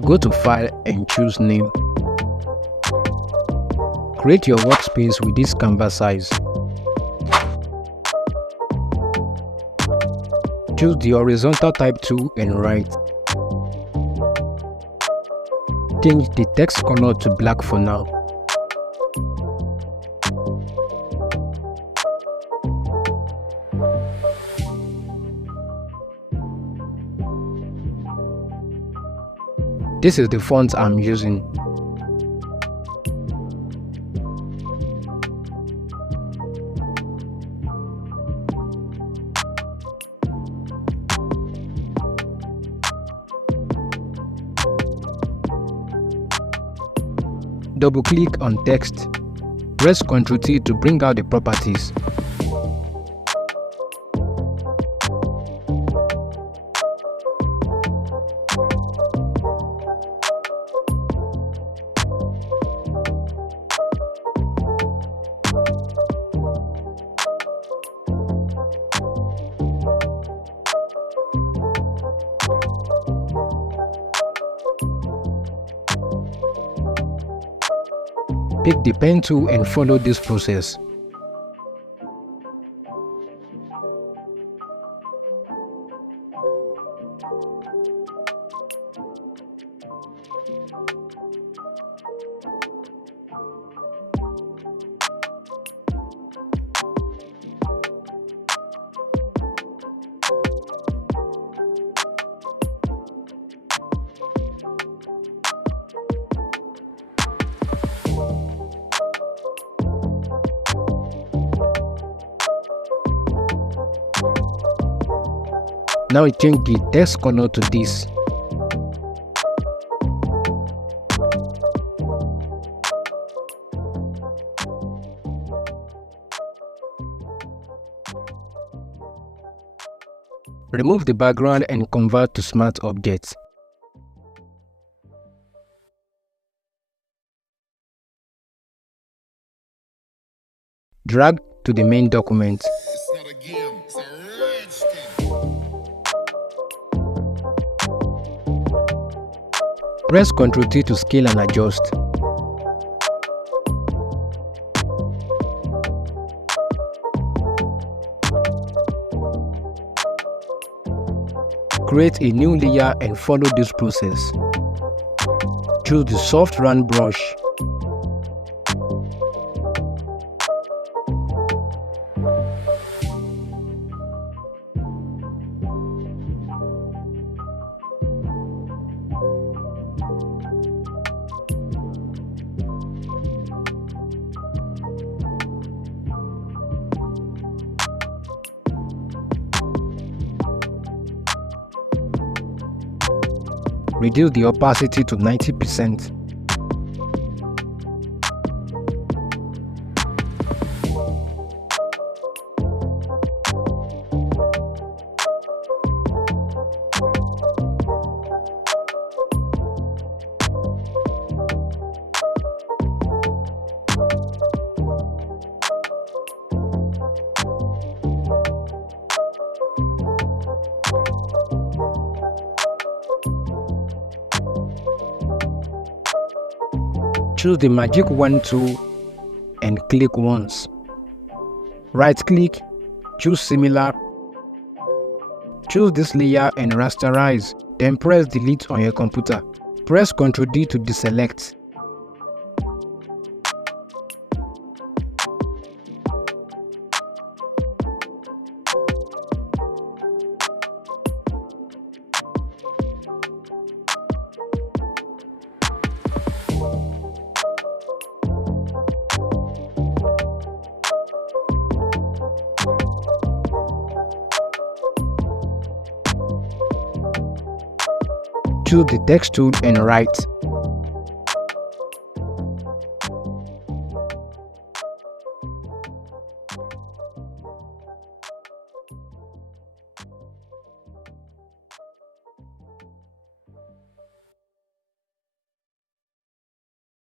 Go to File and choose Name. Create your workspace with this canvas size. Choose the horizontal type tool and write. Change the text color to black for now. This is the font I'm using. Double-click on text. Press Ctrl T to bring out the properties. Pick the pen tool and follow this process. Now change the text color to this. Remove the background and convert to smart objects. Drag to the main document. Press Ctrl T to scale and adjust. Create a new layer and follow this process. Choose the soft round brush. Reduce the opacity to 90%. Choose the Magic Wand tool and click once. Right-click, choose Similar. Choose this layer and rasterize, then press Delete on your computer. Press Ctrl D to deselect. Choose the text tool and write.